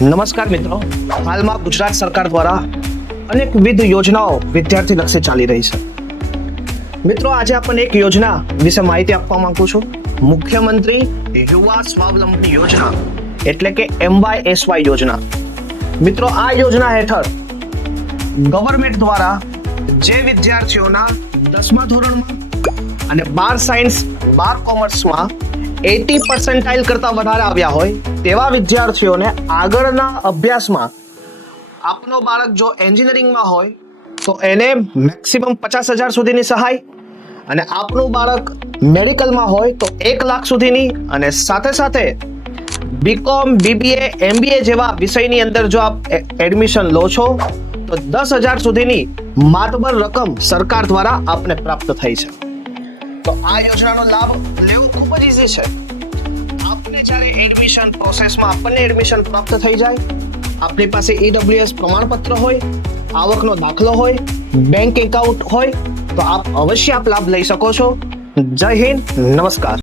નમસ્કાર મિત્રો. હાલમાં ગુજરાત સરકાર દ્વારા અનેકવિધ યોજનાઓ વિદ્યાર્થી લક્ષી ચાલી રહી છે. મિત્રો, આજે આપણને એક યોજના વિશે માહિતી આપવા માંગુ છું. મુખ્યમંત્રી યુવા સ્વાવલંબી યોજના, એટલે કે એમવાયએસવાય યોજના. મિત્રો, આ યોજના હેઠળ ગવર્મેન્ટ દ્વારા જે વિદ્યાર્થીઓના દસમા ધોરણમાં અને બાર સાયન્સ બાર કોમર્સમાં એટી પર્સન્ટાઇલ કરતાં વધારે આવ્યા હોય તેવા વિદ્યાર્થીઓને આગળના અભ્યાસમાં આપનો બાળક જો એન્જિનિયરિંગમાં હોય તો એને મેક્સિમમ પચાસ હજાર સુધીની સહાય અને આપનું બાળક મેડિકલમાં હોય તો એક લાખ સુધીની અને સાથે સાથે બીકોમ બીબીએ એમબીએ જેવા વિષયની અંદર જો આપ એડમિશન લો છો, તો દસ હજાર સુધીની માતબર રકમ સરકાર દ્વારા આપને પ્રાપ્ત થઈ છે. તો આ યોજનાનો લાભ ખૂબ ઇઝી છે, આપને જ્યારે એડમિશન પ્રોસેસમાં આપણને એડમિશન પ્રાપ્ત થઈ જાય આપણી પાસે ઈડબ્લ્યુએસ પ્રમાણપત્ર હોય, આવકનો દાખલો હોય બેંક એકાઉન્ટ હોય, તો આપ અવશ્ય આપ લાભ લઈ શકો છો. જય હિન્દ, નમસ્કાર.